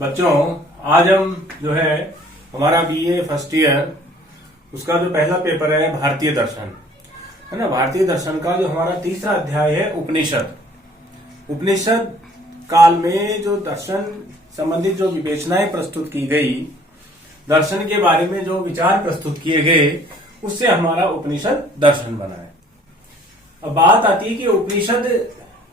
बच्चों, आज हम जो है हमारा बीए फर्स्ट ईयर उसका जो पहला पेपर है भारतीय दर्शन है ना। भारतीय दर्शन का जो हमारा तीसरा अध्याय है उपनिषद। उपनिषद काल में जो दर्शन संबंधित जो विवेचनाएं प्रस्तुत की गई, दर्शन के बारे में जो विचार प्रस्तुत किए गए, उससे हमारा उपनिषद दर्शन बना है। अब बात आती है कि उपनिषद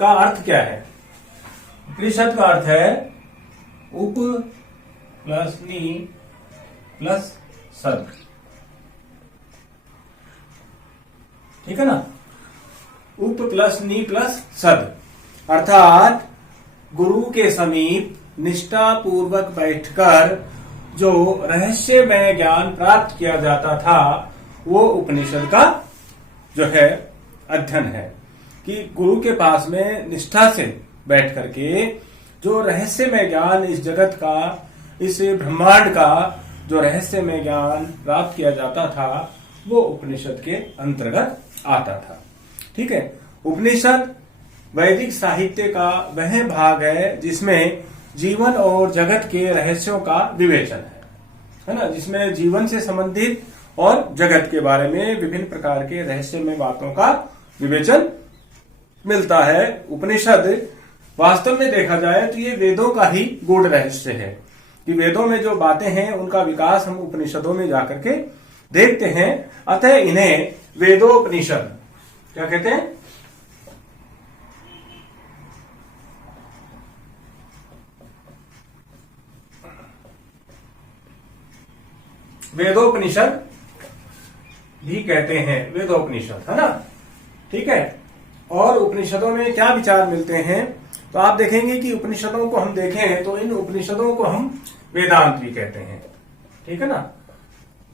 का अर्थ क्या है। उपनिषद का अर्थ है उप प्लस नि प्लस सद, ठीक है ना। उप प्लस नि प्लस सद अर्थात गुरु के समीप निष्ठा पूर्वक बैठकर जो रहस्यमय ज्ञान प्राप्त किया जाता था, वो उपनिषद का जो है अध्ययन है। कि गुरु के पास में निष्ठा से बैठ करके जो रहस्यमय ज्ञान इस जगत का, इस ब्रह्मांड का जो रहस्यमय ज्ञान प्राप्त किया जाता था, वो उपनिषद के अंतर्गत आता था। ठीक है। उपनिषद वैदिक साहित्य का वह भाग है जिसमें जीवन और जगत के रहस्यों का विवेचन है ना। जिसमें जीवन से संबंधित और जगत के बारे में विभिन्न प्रकार के रहस्यमय बातों का विवेचन मिलता है। उपनिषद वास्तव में देखा जाए तो ये वेदों का ही गूढ़ रहस्य है कि वेदों में जो बातें हैं उनका विकास हम उपनिषदों में जाकर के देखते हैं। अतः इन्हें वेदोपनिषद क्या कहते हैं? वेदोपनिषद भी कहते हैं। वेदोपनिषद है ना। ठीक है। और उपनिषदों में क्या विचार मिलते हैं, तो आप देखेंगे कि उपनिषदों को हम देखें तो इन उपनिषदों को हम वेदांत भी कहते हैं। ठीक है ना।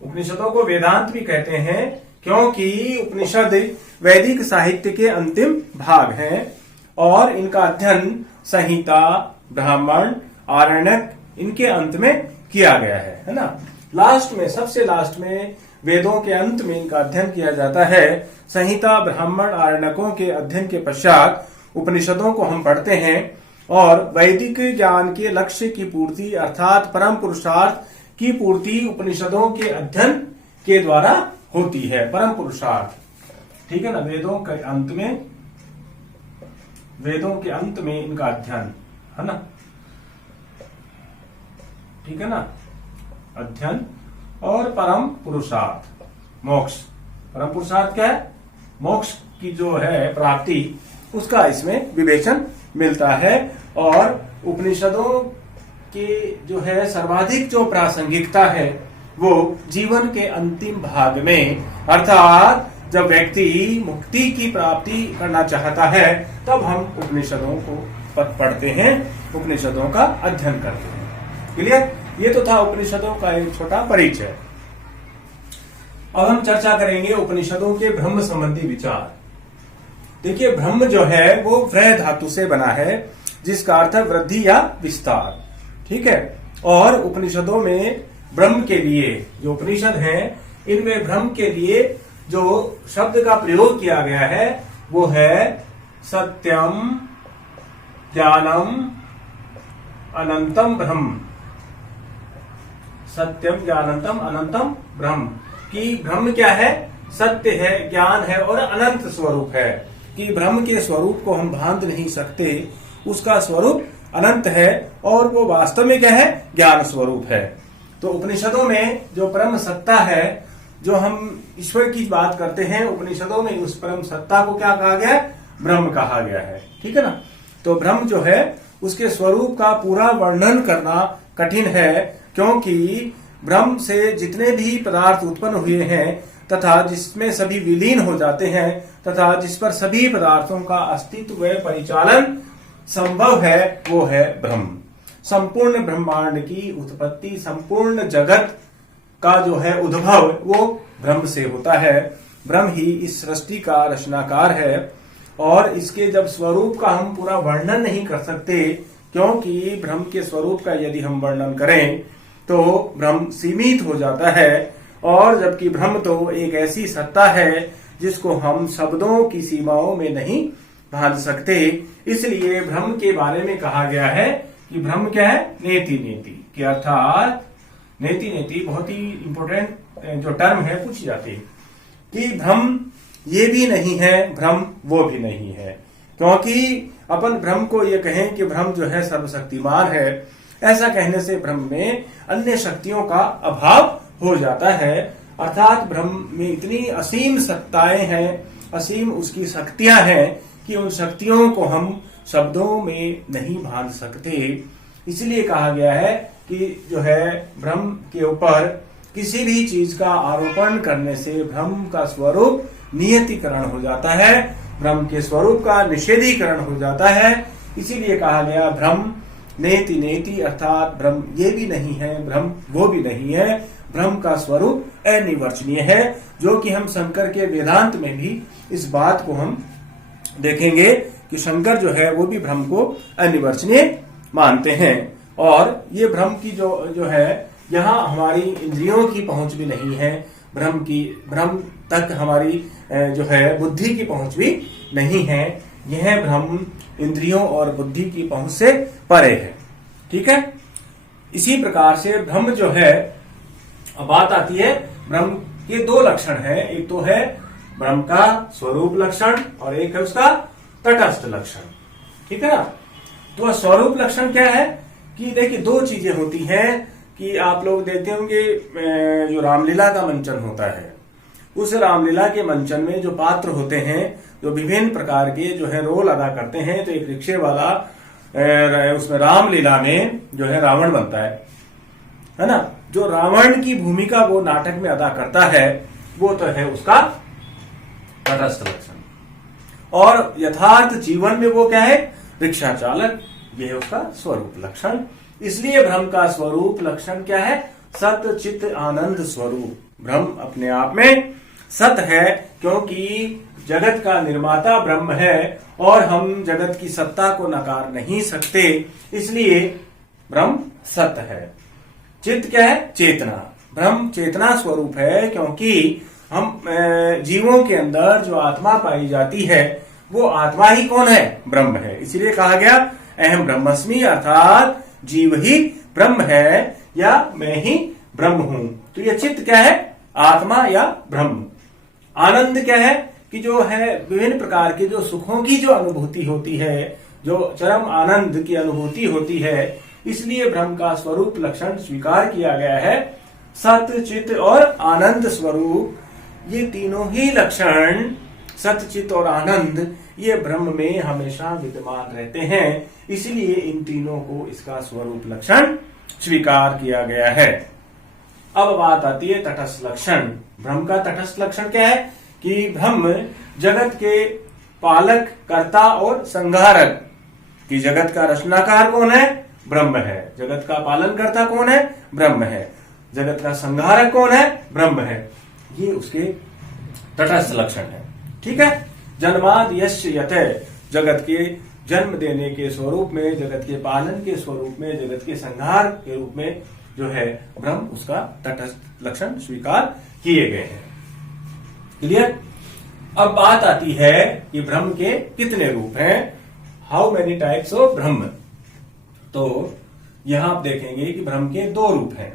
उपनिषदों को वेदांत भी कहते हैं क्योंकि उपनिषद वैदिक साहित्य के अंतिम भाग हैं और इनका अध्ययन संहिता, ब्राह्मण, आरण्यक इनके अंत में किया गया है ना। लास्ट में, सबसे लास्ट में वेदों के अंत में इनका अध्ययन किया जाता है। संहिता, ब्राह्मण, आरण्यकों के अध्ययन के पश्चात उपनिषदों को हम पढ़ते हैं और वैदिक ज्ञान के लक्ष्य की पूर्ति अर्थात परम पुरुषार्थ की पूर्ति उपनिषदों के अध्ययन के द्वारा होती है। परम पुरुषार्थ, ठीक है ना। वेदों के अंत में इनका अध्ययन है ना। ठीक है ना। अध्ययन और परम पुरुषार्थ मोक्ष। परम पुरुषार्थ क्या है? मोक्ष की जो है प्राप्ति, उसका इसमें विवेचन मिलता है। और उपनिषदों के जो है सर्वाधिक जो प्रासंगिकता है वो जीवन के अंतिम भाग में, अर्थात जब व्यक्ति मुक्ति की प्राप्ति करना चाहता है तब हम उपनिषदों को पढ़ते हैं, उपनिषदों का अध्ययन करते हैं। क्लियर? ये तो था उपनिषदों का एक छोटा परिचय। अब हम चर्चा करेंगे उपनिषदों के ब्रह्म संबंधी विचार। देखिए, ब्रह्म जो है वो व्रय धातु से बना है, जिसका अर्थ है वृद्धि या विस्तार। ठीक है। और उपनिषदों में ब्रह्म के लिए जो उपनिषद हैं, इनमें ब्रह्म के लिए जो शब्द का प्रयोग किया गया है वो है सत्यम ज्ञानम अनंतम ब्रह्म। सत्यम ज्ञानंतम अनंतम ब्रह्म। कि ब्रह्म क्या है? सत्य है, ज्ञान है और अनंत स्वरूप है। कि ब्रह्म के स्वरूप को हम भांत नहीं सकते, उसका स्वरूप अनंत है और वो वास्तव में क्या है? ज्ञान स्वरूप है। तो उपनिषदों में जो परम सत्ता है, जो हम ईश्वर की बात करते हैं, उपनिषदों में उस परम सत्ता को क्या कहा गया है? ब्रह्म कहा गया है। ठीक है ना। तो ब्रह्म जो है उसके स्वरूप का पूरा वर्णन करना कठिन है, क्योंकि ब्रह्म से जितने भी पदार्थ उत्पन्न हुए हैं तथा जिसमें सभी विलीन हो जाते हैं तथा जिस पर सभी पदार्थों का अस्तित्व व परिचालन संभव है, वो है ब्रह्म। संपूर्ण ब्रह्मांड की उत्पत्ति, संपूर्ण जगत का जो है उद्भव, वो ब्रह्म से होता है। ब्रह्म ही इस सृष्टि का रचनाकार है और इसके जब स्वरूप का हम पूरा वर्णन नहीं कर सकते, क्योंकि ब्रह्म के स्वरूप का यदि हम वर्णन करें तो ब्रह्म सीमित हो जाता है। और जबकि ब्रह्म तो एक ऐसी सत्ता है जिसको हम शब्दों की सीमाओं में नहीं बांध सकते। इसलिए ब्रह्म के बारे में कहा गया है कि ब्रह्म क्या है, नेति नेति, कि अर्थात नेति नेति बहुत ही इंपॉर्टेंट जो टर्म है पूछी जाती है कि ब्रह्म ये भी नहीं है, ब्रह्म वो भी नहीं है। क्योंकि अपन ब्रह्म को ये कहें कि ब्रह्म जो है सर्वशक्तिमान है, ऐसा कहने से ब्रह्म में अन्य शक्तियों का अभाव हो जाता है। अर्थात ब्रह्म में इतनी असीम सत्ताएं हैं, असीम उसकी शक्तियां हैं कि उन शक्तियों को हम शब्दों में नहीं बांध सकते। इसलिए कहा गया है कि जो है ब्रह्म के ऊपर किसी भी चीज का आरोपण करने से ब्रह्म का स्वरूप नियतिकरण हो जाता है, ब्रह्म के स्वरूप का निषेधीकरण हो जाता है। इसीलिए कहा गया ब्रह्म नेति नेति, अर्थात ब्रह्म ये भी नहीं है, ब्रह्म वो भी नहीं है। ब्रह्म का स्वरूप अनिर्वचनीय है, जो कि हम शंकर के वेदांत में भी इस बात को हम देखेंगे कि शंकर जो है वो भी ब्रह्म को अनिर्वचनीय मानते हैं। और ये ब्रह्म की जो है यहाँ हमारी इंद्रियों की पहुंच भी नहीं है, ब्रह्म तक हमारी जो है बुद्धि की पहुंच भी नहीं है। यह ब्रह्म इंद्रियों और बुद्धि की पहुंच से परे है। ठीक है, इसी प्रकार से ब्रह्म जो है, अब बात आती है ब्रह्म के दो लक्षण है, एक तो है ब्रह्म का स्वरूप लक्षण और एक है उसका तटस्थ लक्षण। ठीक है ना, तो स्वरूप लक्षण क्या है कि देखिए दो चीजें होती हैं कि आप लोग देखते होंगे जो रामलीला का मंचन होता है, उस रामलीला के मंचन में जो पात्र होते हैं, जो विभिन्न प्रकार के जो है रोल अदा करते हैं, तो एक रिक्शे वाला उसमें रामलीला में जो है रावण बनता है ना। जो रावण की भूमिका वो नाटक में अदा करता है वो तो है उसका तटस्थ लक्षण, और यथार्थ जीवन में वो क्या है, रिक्शा चालक, ये है उसका स्वरूप लक्षण। इसलिए ब्रह्म का स्वरूप लक्षण क्या है, सत चित आनंद स्वरूप। ब्रह्म अपने आप में सत है, क्योंकि जगत का निर्माता ब्रह्म है और हम जगत की सत्ता को नकार नहीं सकते, इसलिए ब्रह्म सत है। चित्त क्या है, चेतना। ब्रह्म चेतना स्वरूप है, क्योंकि हम जीवों के अंदर जो आत्मा पाई जाती है वो आत्मा ही कौन है, ब्रह्म है। इसलिए कहा गया अहम ब्रह्मस्मि, अर्थात जीव ही ब्रह्म है या मैं ही ब्रह्म हूं। तो ये चित्त क्या है, आत्मा या ब्रह्म। आनंद क्या है कि जो है विभिन्न प्रकार के जो सुखों की जो अनुभूति होती है, जो चरम आनंद की अनुभूति होती है, इसलिए ब्रह्म का स्वरूप लक्षण स्वीकार किया गया है। सत चित और आनंद स्वरूप, ये तीनों ही लक्षण सत चित और आनंद ये ब्रह्म में हमेशा विद्यमान रहते हैं, इसलिए इन तीनों को इसका स्वरूप लक्षण स्वीकार किया गया है। अब बात आती है तटस्थ लक्षण। ब्रह्म का तटस्थ लक्षण क्या है कि ब्रह्म जगत के पालक, कर्ता और संहारक, कि जगत का रचनाकार कौन है, ब्रह्म है। जगत का पालन करता कौन है, ब्रह्म है। जगत का संहारक कौन है, ब्रह्म है। ये उसके तटस्थ लक्षण है। ठीक है, जन्माद यस्य यते, जगत के जन्म देने के स्वरूप में, जगत के पालन के स्वरूप में, जगत के संहार के रूप में जो है ब्रह्म, उसका तटस्थ लक्षण स्वीकार किए गए हैं। क्लियर। अब बात आती है कि ब्रह्म के कितने रूप हैं, हाउ मेनी टाइप्स ऑफ ब्रह्म। तो यहां आप देखेंगे कि ब्रह्म के दो रूप हैं,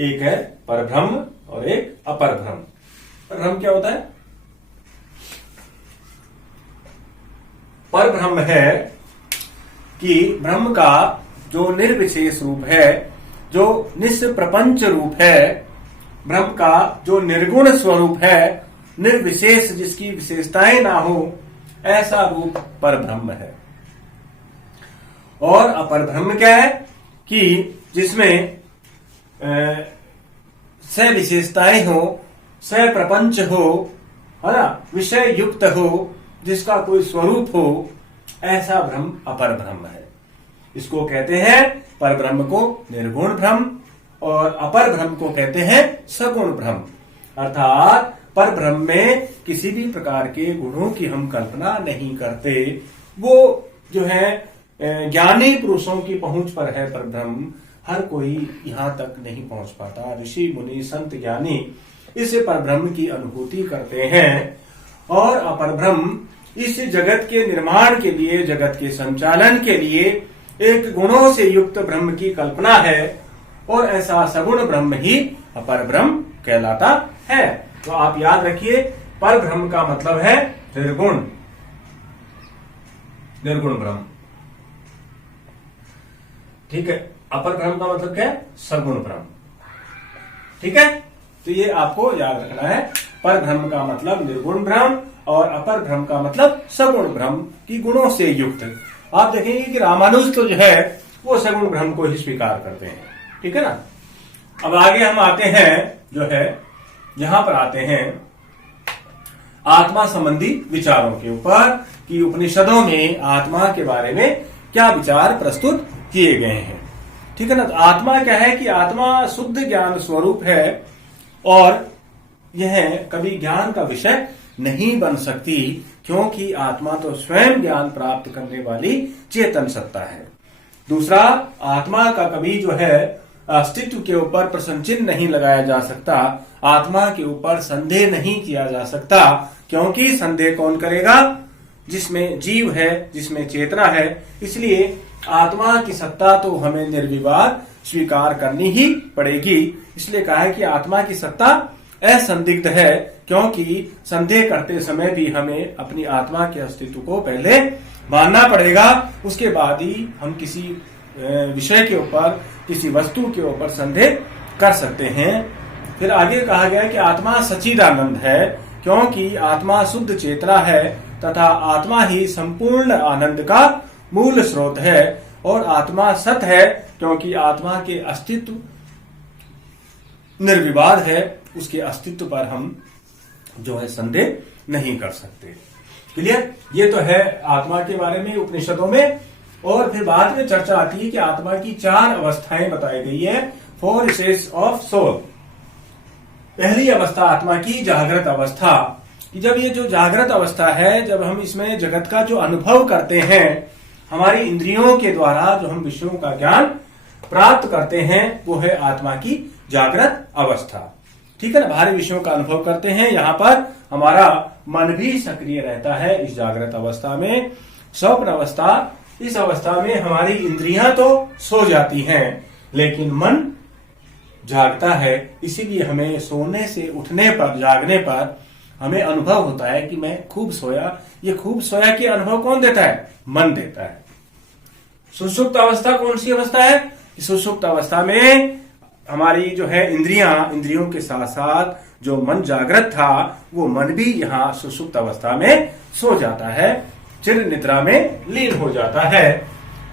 एक है परब्रह्म और एक अपर ब्रह्म। परब्रह्म क्या होता है, पर ब्रह्म है कि ब्रह्म का जो निर्विशेष रूप है, जो निष्प्रपंच रूप है, ब्रह्म का जो निर्गुण स्वरूप है, निर्विशेष, जिसकी विशेषताएं ना हो, ऐसा रूप पर ब्रह्म है। और अपर ब्रह्म क्या है कि जिसमें सविशेषताएं हो, सप्रपंच हो, है ना, विषय युक्त हो, जिसका कोई स्वरूप हो, ऐसा ब्रह्म अपर ब्रह्म है। इसको कहते हैं पर ब्रह्म को निर्गुण ब्रह्म, और अपर ब्रह्म को कहते हैं सगुण ब्रह्म। अर्थात पर ब्रह्म में किसी भी प्रकार के गुणों की हम कल्पना नहीं करते, वो जो है ज्ञानी पुरुषों की पहुंच पर है पर ब्रह्म, हर कोई यहां तक नहीं पहुंच पाता। ऋषि मुनि संत ज्ञानी इस पर ब्रह्म की अनुभूति करते हैं, और अपर ब्रह्म इस जगत के निर्माण के लिए, जगत के संचालन के लिए एक गुणों से युक्त ब्रह्म की कल्पना है और ऐसा सगुण ब्रह्म ही अपर ब्रह्म कहलाता है। तो आप याद रखिए, पर ब्रह्म का मतलब है निर्गुण, निर्गुण ब्रह्म। ठीक है, अपर ब्रह्म का मतलब क्या है? सगुण ब्रह्म। ठीक है, तो ये आपको याद रखना है। पर ब्रह्म का मतलब निर्गुण ब्रह्म और अपर ब्रह्म का मतलब सगुण ब्रह्म की गुणों से युक्त। आप देखेंगे कि रामानुज तो जो है वो सगुण ब्रह्म को ही स्वीकार करते हैं। ठीक है ना। अब आगे हम आते हैं, जो है यहां पर आते हैं आत्मा संबंधी विचारों के ऊपर कि उपनिषदों में आत्मा के बारे में क्या विचार प्रस्तुत किए गए हैं। ठीक है ना। तो आत्मा क्या है कि आत्मा शुद्ध ज्ञान स्वरूप है और यह कभी ज्ञान का विषय नहीं बन सकती, क्योंकि आत्मा तो स्वयं ज्ञान प्राप्त करने वाली चेतन सत्ता है। दूसरा, आत्मा का कभी जो है अस्तित्व के ऊपर प्रश्न चिन्ह नहीं लगाया जा सकता, आत्मा के ऊपर संदेह नहीं किया जा सकता, क्योंकि संदेह कौन करेगा? जिसमें जीव है, जिसमें चेतना है। इसलिए आत्मा की सत्ता तो हमें निर्विवाद स्वीकार करनी ही पड़ेगी। इसलिए कहा है कि आत्मा की सत्ता असंदिग्ध है, क्योंकि संदेह करते समय भी हमें अपनी आत्मा के अस्तित्व को पहले मानना पड़ेगा, उसके बाद ही हम किसी विषय के ऊपर, किसी वस्तु के ऊपर संदेह कर सकते हैं। फिर आगे कहा गया कि आत्मा सच्चिदानंद है, क्योंकि आत्मा शुद्ध चेतना है तथा आत्मा ही संपूर्ण आनंद का मूल स्रोत है। और आत्मा सत है, क्योंकि आत्मा के अस्तित्व निर्विवाद है, उसके अस्तित्व पर हम जो है संदेह नहीं कर सकते। क्लियर? ये तो है आत्मा के बारे में उपनिषदों में। और फिर बाद में चर्चा आती है कि आत्मा की 4 अवस्थाएं बताई गई है, 4 स्टेट्स ऑफ सोल। पहली अवस्था आत्मा की जागृत अवस्था, कि जब ये जो जागृत अवस्था है, जब हम इसमें जगत का जो अनुभव करते हैं, हमारी इंद्रियों के द्वारा जो हम विषयों का ज्ञान प्राप्त करते हैं, वो है आत्मा की जागृत अवस्था। ठीक है ना। भारी विषयों का अनुभव करते हैं, यहाँ पर हमारा मन भी सक्रिय रहता है इस जागृत अवस्था में। स्वप्न अवस्था, इस अवस्था में हमारी इंद्रियां तो सो जाती हैं, लेकिन मन जागता है। इसीलिए हमें सोने से उठने पर, जागने पर हमें अनुभव होता है कि मैं खूब सोया। ये खूब सोया की अनुभव कौन देता है? मन देता है। सुषुप्त अवस्था कौन सी अवस्था है? सुषुप्त अवस्था में हमारी जो है इंद्रियों के साथ साथ जो मन जागृत था, वो मन भी यहाँ सुषुप्त अवस्था में सो जाता है, चिर निद्रा में लीन हो जाता है।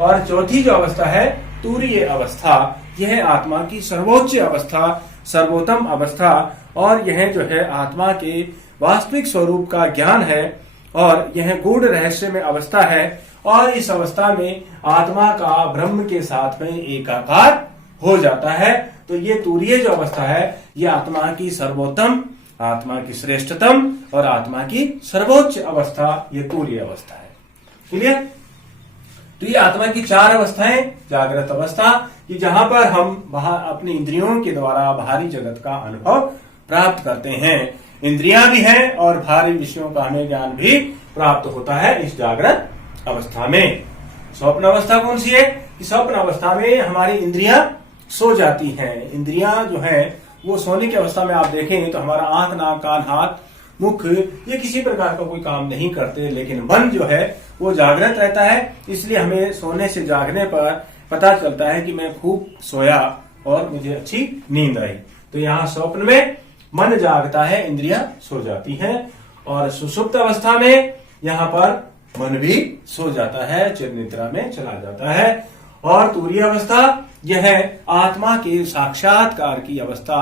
और चौथी जो अवस्था है तुरीय अवस्था, यह आत्मा की सर्वोच्च अवस्था, सर्वोत्तम अवस्था, और यह जो है आत्मा के वास्तविक स्वरूप का ज्ञान है और यह गूढ़ रहस्य में अवस्था है। और इस अवस्था में आत्मा का ब्रह्म के साथ में एकाकार हो जाता है। तो ये तुरीय जो अवस्था है, ये आत्मा की सर्वोत्तम, आत्मा की श्रेष्ठतम और आत्मा की सर्वोच्च अवस्था, ये तुरीय अवस्था है। क्लियर? तो ये आत्मा की 4 अवस्थाएं, जागृत अवस्था कि जहां पर हम अपनी इंद्रियों के द्वारा बाहरी जगत का अनुभव प्राप्त करते हैं। इंद्रियां भी हैं और भारी विषयों का हमें ज्ञान भी प्राप्त होता है इस जागृत अवस्था में। स्वप्न अवस्था कौन सी है? स्वप्न अवस्था में हमारी इंद्रियां सो जाती हैं। इंद्रियां जो है वो सोने की अवस्था में आप देखें तो हमारा आंख, नाक, कान, हाथ, मुख, ये किसी प्रकार का कोई काम नहीं करते, लेकिन मन जो है वो जागृत रहता है। इसलिए हमें सोने से जागने पर पता चलता है कि मैं खूब सोया और मुझे अच्छी नींद आई। तो यहाँ स्वप्न में मन जागता है, इंद्रियां सो जाती हैं। और सुषुप्त अवस्था में यहाँ पर मन भी सो जाता है, चिर निद्रा में चला जाता है। और तुरीय अवस्था, यह आत्मा के साक्षात्कार की अवस्था,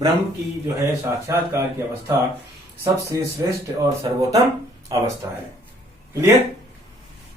ब्रह्म की जो है साक्षात्कार की अवस्था सबसे श्रेष्ठ और सर्वोत्तम अवस्था है। क्लियर?